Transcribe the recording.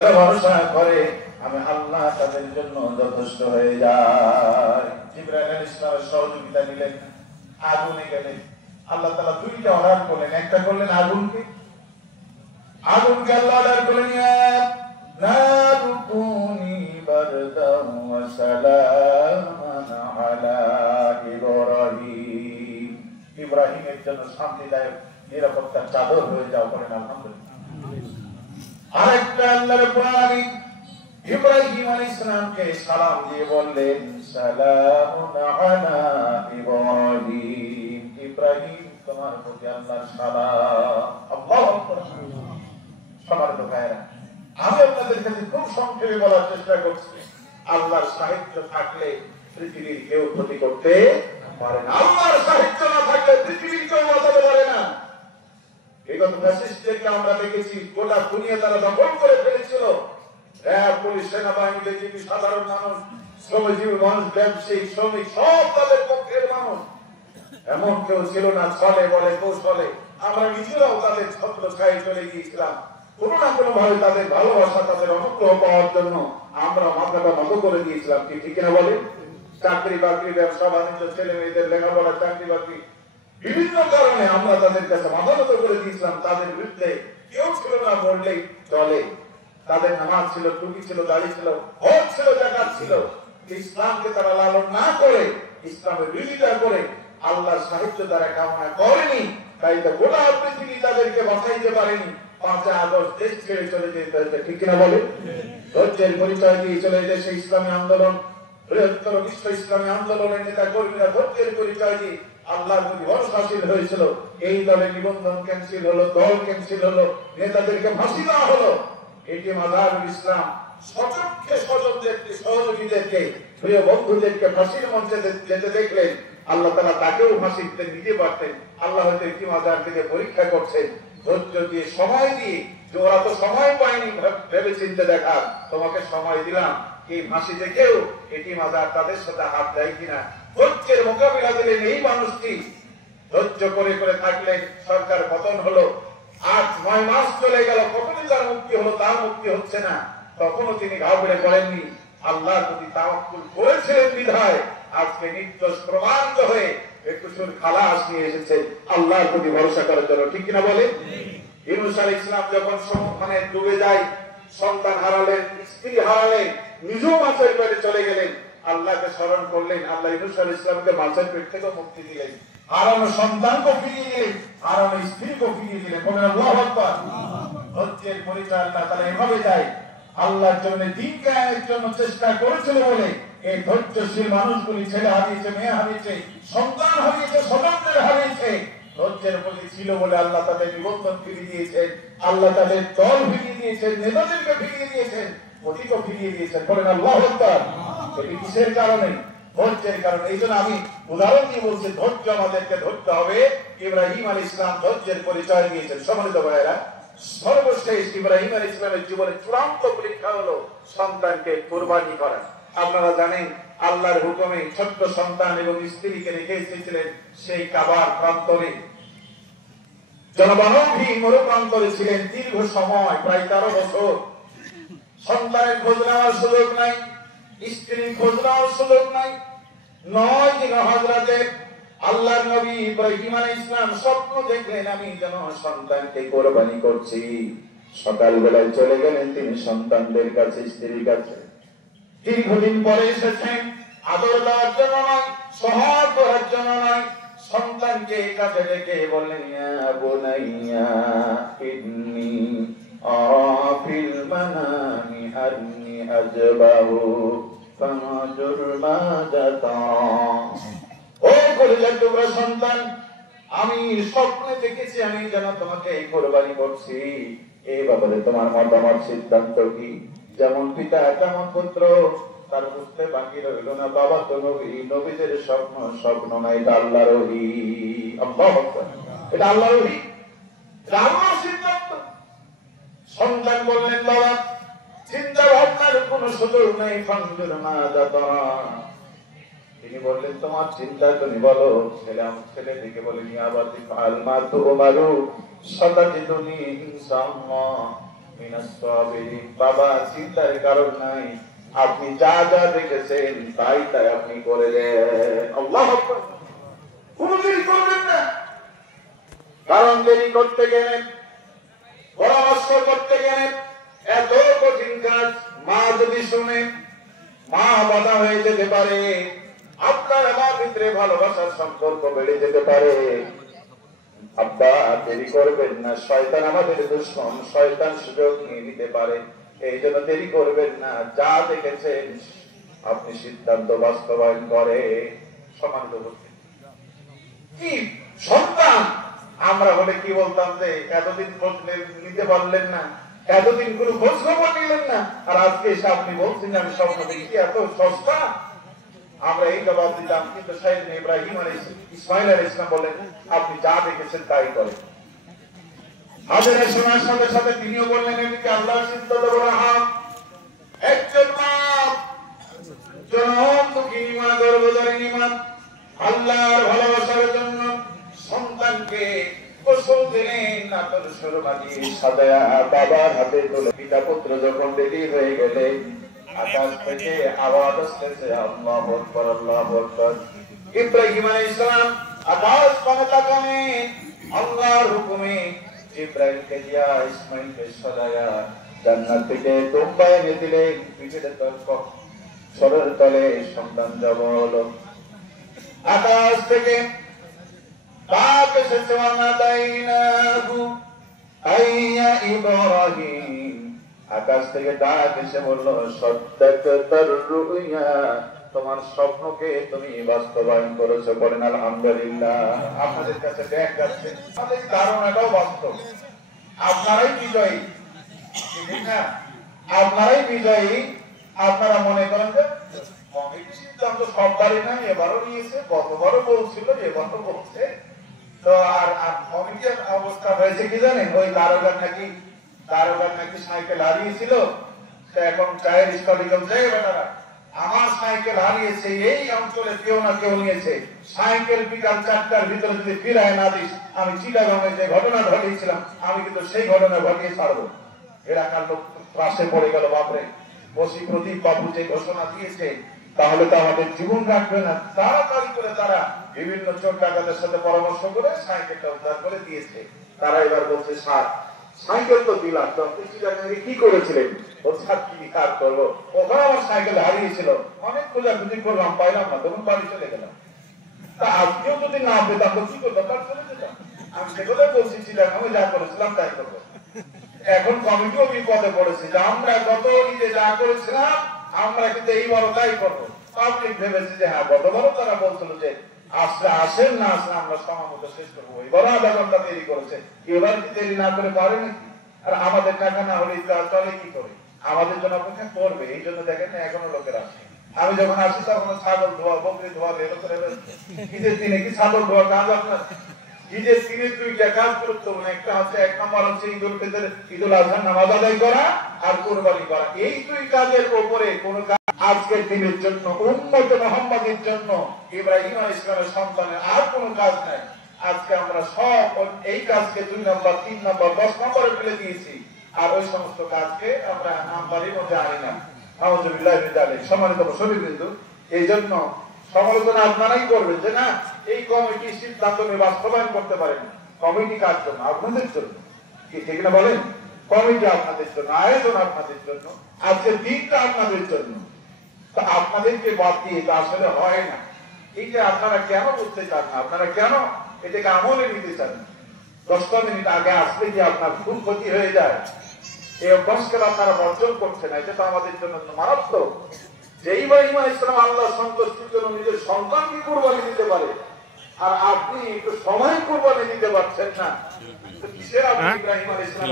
ভরসা করে আমি আল্লাহ তাদের জন্য যথেষ্ট হয়ে যায়। জিবরাইল আলাইহিস সালামের সহযোগিতা নিলেন, আগুনে গেলেন। আল্লাহ তাআলা দুইটা অর্ডার করলেন, একটা করলেন আগুনকে আল্লাহ অর্ডার করলেন ইয়া নারুকুনি বারদান ওয়া সালামান আলা ইব্রাহিম। ইব্রাহিমের জন্য শান্তিদায়ক নিরাপত্তার চাদর হয়ে যাও, বলেন আলহামদুলিল্লাহ। আরেকটা আল্লাহ রাব্বুল আলামিন ইব্রাহিম আলাইহিস সালামকে সালাম দিয়ে বললেন সালামুন আলা ইব্রাহিম। ইব্রাহিম তোমার প্রতি আল্লাহর সালাম। আল্লাহু আকবার। সম্মানিত ভাইরা, আমি আপনাদের কাছে খুব সংক্ষেপে বলার চেষ্টা করছি, আল্লাহর সাহায্য থাকলে পৃথিবীর কেউ ক্ষতি করতে পারে না। আল্লাহর সাহায্য না থাকলে পৃথিবীর কেউ বাঁচাতে পারে না। বিগত ফ্যাসিস্টদেরকে আমরা দেখেছি, গোটা দুনিয়া তারা দখল করে ফেলেছিল। র্যাব, পুলিশ, সেনাবাহিনী, বিজেপি, সাধারণ মানুষ, শ্রমজীবী মানুষ, ব্যবসায়ী, শ্রমিক, সব তাদের পক্ষের মানুষ। এমন কেউ ছিল না ছলে বলে কৌশলে। আমরা নিজেরাও তাদের ছত্র ছায়ে চলে গিয়েছিলাম। কোন না কোন ভাবে তাদের ভালোবাসা, তাদের অনুগ্রহ পাওয়ার জন্য আমরা মাথাটা নত করে দিয়েছিলাম। কি ঠিক না বলে? চাকরি বাকরি, ব্যবসা বাণিজ্য, ছেলে মেয়েদের লেখাপড়া, চাকরি বাকরি, বিভিন্ন কারণে আমরা তাদের কাছে মাথা নত করে দিয়েছিলাম। তাদের বিরুদ্ধে কেউ ছিল না বললেই চলে। তাদের নামাজ ছিল, টুপি ছিল, দাড়ি ছিল, হজ ছিল, যাকাত ছিল। ইসলামকে তারা লালন না করে, ইসলামের বিরোধিতা করে, আল্লাহর সাহায্য তারা কামনা করেনি। তাই তো গোটা পৃথিবী তাদেরকে বাঁচাইতে পারেনি। 5 আগস্ট দেশ ছেড়ে চলে যেতে হয়েছে। ঠিক কিনা বলে? ধৈর্যের পরিচয় দিয়ে চলে এসেছে ইসলামী আন্দোলন, বৃহত্তর বিশ্ব ইসলামী আন্দোলনের নেতা কর্মীরা ধৈর্যের পরিচয় দিয়ে আল্লাহর প্রতি ভরসাশীল হয়েছিল। এই দলে নিবন্ধন ক্যান্সেল হলো, দল ক্যান্সেল হলো, নেতাদেরকে ফাঁসি দেওয়া হলো। এটি মাযহারুল ইসলাম সচক্ষে স্বজনদেরকে, সহযোগীদেরকে, প্রিয় বন্ধুদেরকে ফাঁসির মঞ্চে যেতে দেখলেন। আল্লাহ তাআলা তাকেও ফাঁসি দিতে পারতেন। আল্লাহ হয়তো একটি মাযহার থেকে পরীক্ষা করছেন, ধৈর্য দিয়ে, সময় দিয়ে। যে ওরা তো সময় পায়নি ভেবে চিন্তে দেখার, তোমাকে সময় দিলাম। এই ফাঁসি দেখেও এটি মাযহার তাদের সাথে হাত দেয় কিনা ধৈর্যের মোকাবিলা দিলেন এই মানুষটি। ধৈর্য করে করে থাকলেন। সরকার পতন হলো, 8-9 মাস চলে গেল, কখনই তার মুক্তি হলো, তার মুক্তি হচ্ছে না। তখনও তিনি ঘাবড়ে পড়েননি। আল্লাহর প্রতি তাওয়াক্কুল করেছিলেন বিধায় আজকে নির্দোষ প্রমাণিত হয়ে বেকসুর খালাস নিয়ে এসেছেন আল্লাহর প্রতি ভরসা করার জন্য। ঠিক কিনা বলে? ইউনূস আলাইহিস সালাম যখন সমুদ্রে ডুবে যায়, সন্তান হারালেন, স্ত্রী হারালেন, নিজেও মাছের পেটে চলে গেলেন, আল্লাহকে স্মরণ করলেন। আল্লাহ ইউনূস আলাইহিস সালামকে মাছের পেট থেকে মুক্তি দিলেন, হারানো সন্তানকে ফিরিয়ে দিলেন, হারানো স্ত্রীকে ফিরিয়ে দিলেন। বলেন আল্লাহু আকবার। ধৈর্যের পরিচয় আল্লাহ তাআলা এভাবে দেয়। আল্লাহর জন্য, দ্বীন কায়েমের জন্য চেষ্টা করেছিল বলে এই ধৈর্যশীল মানুষগুলি ছেলে হারিয়েছে, মেয়ে হারিয়েছে, সন্তান হারিয়েছে, স্বজনদের হারিয়েছে। ধৈর্যের প্রতি ছিল বলে আল্লাহ তাদের নিবন্ধন ফিরিয়ে দিয়েছেন, আল্লাহ তাদের দল ফিরিয়ে দিয়েছেন, নেতাদেরকে ফিরিয়ে দিয়েছেন, অতীতও ফিরিয়ে দিয়েছেন। বলেন আল্লাহু আকবার। এটি কিসের কারণে? ধৈর্যের কারণে। এই জন্য আমি উদাহরণ দিয়ে বলছি, ধৈর্য আমাদেরকে ধরতে হবে। ইব্রাহিম আলাইহিস সালাম ধৈর্যের পরিচয় দিয়েছেন। সম্মানিত ভাইয়েরা, সর্বশেষ ইব্রাহিম আলাইহিস সালামের জীবনের চূড়ান্ত পরীক্ষা হলো সন্তানকে কুরবানি করা। আপনারা জানেন, আল্লাহর হুকুমে ছোট্ট সন্তান এবং স্ত্রীকে রেখে এসেছিলেন সেই কাবার প্রান্তরে। জনবাহী মরুপ্রান্তরে ছিলেন দীর্ঘ সময়, প্রায় 13 বছর। সন্তানের খোঁজ নেওয়ার সুযোগ নাই, স্ত্রীর খোঁজ নেওয়ার সুযোগ নাই। 9 দিন হযরতে আল্লাহর নবী ইব্রাহিম আলাইহিস সালাম স্বপ্ন দেখলেন, আমি যেন সন্তানকে কুরবানি করছি। সকালবেলায় চলে গেলেন তিনি সন্তানদের কাছে, স্ত্রীর কাছে। দীর্ঘদিন পরে এসেছেন, আদর দেওয়ার জন্য নয়, সহায় করার জন্য নয়। সন্তানকে কাছে রেখে বললেন, ইয়া বুনাইয়া ইন্নী আরা ফিল মানামি আন্নী আযবাহু ফামাজুর মাযাতা। ও কলিজার টুকরা সন্তান, আমি স্বপ্নে দেখেছি আমি যেন তোমাকে কুরবানি করছি। এই ব্যাপারে তোমার মতামত, সিদ্ধান্ত কি? যেমন পিতা তেমন পুত্র, তার বুঝতে বাকি রইল না। বাবা তো নবী, নবীদের স্বপ্ন স্বপ্ন না, এটা আল্লাহর ওহী। আল্লাহু আকবার। এটা আল্লাহর ওহী, এটা আল্লাহর সিদ্ধান্ত। সন্তান বললেন, বাবা চিন্তা ভাবনার কোন সুযোগ নেই, ফানজুর মাযাতা। তিনি বললেন, তোমার চিন্তা তুমি বলো। ছেলে থেকে বলেন, ইয়া বাতি ফাল মা তুমারু সাতাজিদুনি ইনশাআল্লাহ মিনাস সাবিরিন। বাবা চিন্তার কারণ নাই, আপনি যা যা দেখেছেন তাই তাই আপনি করে দেন। আল্লাহু আকবার। কোন দেরি করবেন না, কারণ দেরি করতে গেলেন, পরামর্শ করতে গেলেন, এত কঠিন কাজ মা যদি শুনে, মা বাধা হয়ে যেতে পারে, আপনার আমার ভিতরে ভালোবাসার সম্পর্ক বেড়ে যেতে পারে। আব্বা দেরি করবেন না, শয়তান আমাদের দুশমন, শয়তান সুযোগ নিয়ে নিতে পারে, এই জন্য দেরি করবেন না। যা দেখেছেন আপনি সিদ্ধান্ত বাস্তবায়ন করে সমান্ত করতে। কি সন্তান আমরা হলে কি বলতাম যে এতদিন খোঁজ নিতে পারলেন না, এতদিন কোনো খোঁজ খবর নিলেন না, আর আজকে এসে আপনি বলছেন আমি স্বপ্ন দেখি, এত সস্তা। আমরা এই জবাব দিতাম, কিন্তু সাইয়েদনা ইব্রাহিম ইসমাইল আলাইহিস সালাম বলেন আপনি যা দেখেছেন তাই করেন। হাজেরা শোনার সাথে সাথে তিনিও বললেন এদিকে আল্লাহর সিদ্ধান্ত বলা হাত। একজন মা জনম দুঃখিনী মা, গর্ভধারিণী মা, আল্লাহর ভালোবাসার জন্য সন্তানকে গোসল দিলেন, আতর সুরমা দিয়ে সাজায়া বাবার হাতে তুলে। পিতা পুত্র যখন রেডি হয়ে গেলে আকাশ থেকে আওয়াজ আসতেছে আল্লাহু আকবার, আল্লাহু আকবার। ইব্রাহিম আলাইহিস সালাম আকাশ পানে তাকালেন, আল্লাহর হুকুমে ইব্রাহিমকে দিয়া ইসমাইলকে সাজায়া জান্নাত থেকে দুম্বা এনে দিলেন। পিঠের সরের তলে সন্তান জন্ম হলো। আকাশ থেকে ডাক এসেছে ওয়ানাদাইনাহু আইয়া ইব্রাহিম। আকাশ থেকে ডাক এসে বলল সাদ্দাকতার রুইয়া, তোমার স্বপ্নকে তুমি বাস্তবায়ন করেছো, বলেন আলহামদুলিল্লাহ। আপনাদের কাছে ব্যাগ যাচ্ছে, আমাদের ধারণাটাও বাস্তব। আপনারাই বিজয়ী, ঠিক না? আপনারাই বিজয়ী। আপনারা মনে করেন যে কমিটি সিদ্ধান্ত সববারই না, এবারও নিয়েছে, গতবারও বলছিল, এবারও বলছে। তো আর কমিটির অবস্থা হয়েছে কি জানেন, ওই দারোগার নাকি সাইকেল হারিয়েছিল, এখন চায়ের স্টলে চলছে, আমার সাইকেল হারিয়েছে, এই অঞ্চলে কেউ না কেউ নিয়েছে, সাইকেল বিকাল 4টার ভিতরে যদি ফিরায় না দিস, আমি চিটাগাঙে যে ঘটনা ঘটিয়েছিলাম আমি কিন্তু সেই ঘটনা ঘটিয়ে ছাড়বো। এলাকার লোক পাশে পড়ে গেল, বাপরে বসি প্রদীপ বাবু যে ঘোষণা দিয়েছে তাহলে তো আমাদের জীবন রাখবে না। তাড়াতাড়ি করে তারা বিভিন্ন চোর ডাকাতের সাথে পরামর্শ করে সাইকেলটা উদ্ধার করে দিয়েছে। তারা এবার বলছে স্যার সাইকেল তো দিলাম, তো আপনি চিটাগাঙে কি করেছিলেন? বলছে আর কি কাজ করবো, ওখানে আমার সাইকেল হারিয়েছিল, অনেক খোঁজাখুঁজি করলাম, পাইলাম না, তখন বাড়ি চলে গেলাম। তা আজকেও যদি না পেতাম তো কি করতাম, তার চলে যেতাম। আমি সেগুলোই বলছি চিটাগাঙে যা করেছিলাম তাই করবো। এখন কমিটিও বিপদে পড়েছে যে আমরা গত ঈদে যা করেছিলাম আমরা কিন্তু এইবারও তাই করবো। পাবলিক ভেবেছে যে হ্যাঁ গতবারও তারা বলছিল যে আসলে আসেন না আসলে আমরা সময় মতো শেষ করবো, এবারও আধা ঘন্টা দেরি করেছে, এবার কি দেরি না করে পারে নাকি? আর আমাদের টাকা না হলে চলে কি করে? আমাদের জন্য অপেক্ষা করবে, এই জন্য দেখেন না এখনো লোকের আসে। আমি যখন আসি তখন ছাগল ধোয়া, বকরি ধোয়া, বেরো করে ঈদের দিনে কি ছাগল ধোয়া কাজ আপনার? ঈদের দিনে দুইটা কাজ গুরুত্বপূর্ণ, একটা হচ্ছে 1 নম্বর হচ্ছে ঈদুল ফিতর, ঈদুল আজহার নামাজ আদায় করা আর কুরবানি করা। এই দুই কাজের উপরে কোন কাজ আজকের দিনের জন্য উম্মত মুহাম্মাদের জন্য ইব্রাহিম আলাইহিস সালামের সন্তানের আর কোন কাজ নাই। আজকে আমরা সব এই কাজকে 2 নম্বর 3 নম্বর 10 নম্বরে ফেলে দিয়েছি, আর ওই সমস্ত কাজকে আমরা নাম্বারের মধ্যে আনি না। আউযুবিল্লাহি মিনাশ যালিক। সম্মানিত মুসলিমবৃন্দ, এই জন্য সমালোচনা আপনারাই করবেন যে না এই কমিটি সিদ্ধান্ত নিয়ে বাস্তবায়ন করতে পারেন। কমিটি কার জন্য? আপনাদের জন্য। কি ঠিক না বলেন? কমিটি আপনাদের জন্য, আয়োজন আপনাদের জন্য, আজকের দিনটা আপনাদের জন্য। তা আপনাদেরকে বাদ দিয়ে তা আসলে হয় না। এই যে আপনারা কেন বুঝতে চান না, আপনারা কেন এটাকে আমলে নিতে চান না? 10 মিনিট আগে আসলে কি আপনার খুব ক্ষতি হয়ে যায়? এই অভ্যাসকে আপনারা বর্জন করছেন, এটা তো আমাদের জন্য মারাত্মক। যে ইব্রাহিম আলাইহিস সালাম আল্লাহ সন্তুষ্টির জন্য নিজের সন্তানকে কুরবানি দিতে পারে, আর আপনি একটু সময় কুরবানি দিতে পারছেন না, কিসের আপনি ইব্রাহিম আলাইহিস সালাম